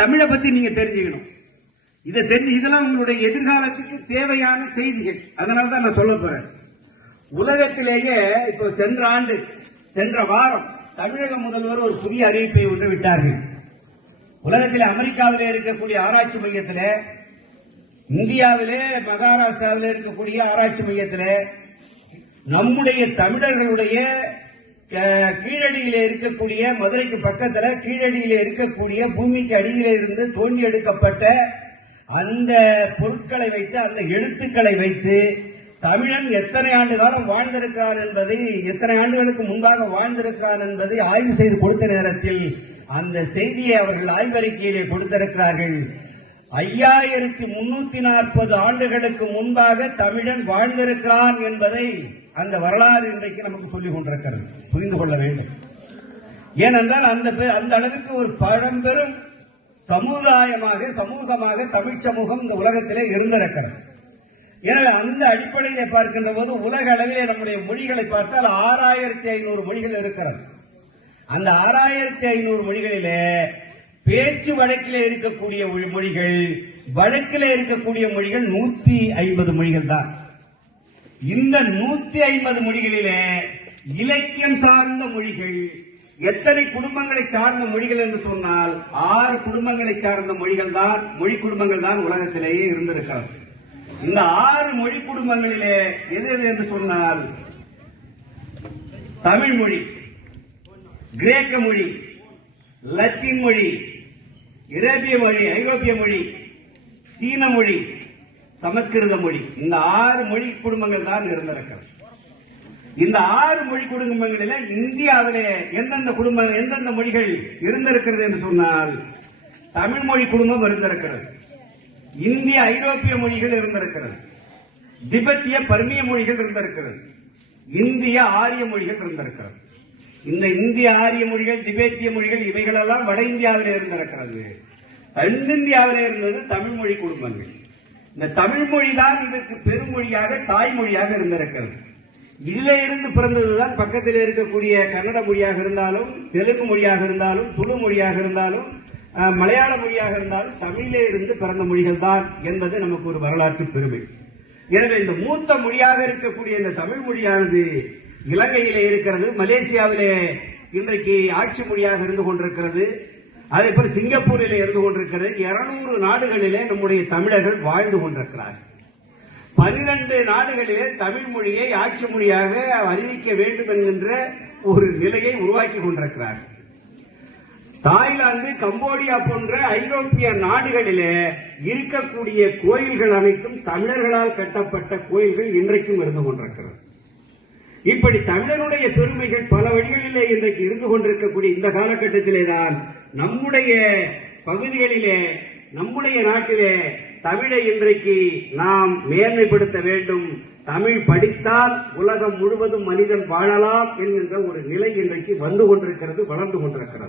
தமிழை பத்தி நீங்க தெரிஞ்சுக்கணும். இதை தெரிஞ்சு இதெல்லாம் உங்களுடைய எதிர்காலத்துக்கு தேவையான செய்திகள். அதனாலதான் நான் சொல்ல போறேன். உலகத்திலேயே இப்போ சென்ற வாரம் தமிழக முதல்வர் ஒரு புதிய அறிவிப்பை ஒன்று விட்டார்கள். உலகத்தில் அமெரிக்காவிலே இருக்கக்கூடிய ஆராய்ச்சி மையத்தில், இந்தியாவிலே மகாராஷ்டிராவிலே இருக்கக்கூடிய ஆராய்ச்சி மையத்தில், நம்முடைய தமிழர்களுடைய கீழடியிலே இருக்கக்கூடிய, மதுரைக்கு பக்கத்தில் கீழடியிலே இருக்கக்கூடிய பூமிக்கு அடியிலே இருந்து தோண்டி எடுக்கப்பட்ட அந்த பொருட்களை வைத்து, அந்த எழுத்துக்களை வைத்து தமிழன் எத்தனை ஆண்டு காலம் வாழ்ந்திருக்கிறார் என்பதை, எத்தனை ஆண்டுகளுக்கு முன்பாக வாழ்ந்திருக்கிறார் என்பதை ஆய்வு செய்து கொடுத்த நேரத்தில் அந்த செய்தியை அவர்கள் ஆய்வறிக்கையிலே கொடுத்திருக்கிறார்கள். 5340 ஆண்டுகளுக்கு முன்பாக தமிழன் வாழ்ந்திருக்கிறான் என்பதை அந்த வரலாறு இன்றைக்கு நமக்கு சொல்லிக் கொண்டிருக்கிறது. புரிந்து கொள்ள வேண்டும். ஏனென்றால் அந்த அளவுக்கு ஒரு பழம்பெரும் சமூகமாக தமிழ் சமூகம் இந்த உலகத்திலே இருந்திருக்கிறது. எனவே அந்த அடிப்படையில் பார்க்கின்ற போது உலக அளவிலே நம்முடைய மொழிகளை பார்த்தால் 6500 மொழிகள் இருக்கிறது. அந்த 6500 மொழிகளிலே பேச்சு வழக்கிலே இருக்கக்கூடிய மொழிகள், வழக்கிலே இருக்கக்கூடிய மொழிகள் 150 மொழிகள் தான். இந்த 150 மொழிகளிலே இலக்கியம் சார்ந்த மொழிகள் எத்தனை குடும்பங்களை சார்ந்த மொழிகள் என்று சொன்னால் 6 குடும்பங்களை சார்ந்த மொழி குடும்பங்கள் தான் உலகத்திலேயே இருந்திருக்கிறது. இந்த 6 மொழி குடும்பங்களிலே எது என்று சொன்னால் தமிழ் மொழி, கிரேக்க மொழி, லத்தீன் மொழி, அரேபிய மொழி, ஐரோப்பிய மொழி, சீன மொழி, சமஸ்கிருத மொழி. இந்த 6 மொழி குடும்பங்கள் தான் இருந்திருக்கிறது. இந்த 6 மொழி குடும்பங்களில் இந்தியாவிலே எந்தெந்த மொழிகள் இருந்திருக்கிறது என்று சொன்னால் தமிழ் மொழி குடும்பம் இருந்திருக்கிறது, இந்திய ஐரோப்பிய மொழிகள் இருந்திருக்கிறது, திபெத்திய பர்மிய மொழிகள் இருந்திருக்கிறது, இந்திய ஆரிய மொழிகள் இருந்திருக்கிறது. இந்த இந்திய ஆரிய மொழிகள், திபெத்திய மொழிகள் இவைகளெல்லாம் வட இந்தியாவிலே இருந்திருக்கிறது. தென்னிந்தியாவிலே இருந்தது தமிழ் மொழி குடும்பங்கள். இந்த தமிழ் மொழிதான் இதற்கு பெருமொழியாக, தாய்மொழியாக இருந்திருக்கிறது. இதிலே இருந்து பிறந்ததுதான் பக்கத்தில் இருக்கக்கூடிய கன்னட மொழியாக இருந்தாலும், தெலுங்கு மொழியாக இருந்தாலும், துளு மொழியாக இருந்தாலும், மலையாள மொழியாக இருந்தாலும் தமிழிலே இருந்து பிறந்த மொழிகள் தான் என்பது நமக்கு ஒரு வரலாற்று பெருமை. எனவே இந்த மூத்த மொழியாக இருக்கக்கூடிய இந்த தமிழ் மொழியானது இலங்கையிலே இருக்கிறது, மலேசியாவிலே இன்றைக்கு ஆட்சி மொழியாக இருந்து கொண்டிருக்கிறது, அதே போல சிங்கப்பூரிலே இருந்து கொண்டிருக்கிறது. 200 நாடுகளிலே நம்முடைய தமிழர்கள் வாழ்ந்து கொண்டிருக்கிறார்கள். 12 நாடுகளிலே தமிழ் மொழியை ஆட்சி மொழியாக அறிவிக்க வேண்டும் என்கின்ற ஒரு நிலையை உருவாக்கி கொண்டிருக்கிறார்கள். தாய்லாந்து, கம்போடியா போன்ற ஐரோப்பிய நாடுகளிலே இருக்கக்கூடிய கோயில்கள் அனைத்தும் தமிழர்களால் கட்டப்பட்ட கோயில்கள் இன்றைக்கும் இருந்து கொண்டிருக்கிறது. இப்படி தமிழனுடைய பெருமைகள் பல வழிகளிலே இன்றைக்கு இருந்து கொண்டிருக்கக்கூடிய இந்த காலகட்டத்திலே தான் நம்முடைய பகுதிகளிலே, நம்முடைய நாட்டிலே தமிழை இன்றைக்கு நாம் மேன்மைப்படுத்த வேண்டும். தமிழ் படித்தால் உலகம் முழுவதும் மனிதன் வாழலாம் என்கின்ற ஒரு நிலை இன்றைக்கு வந்து கொண்டிருக்கிறது, வளர்ந்து கொண்டிருக்கிறது.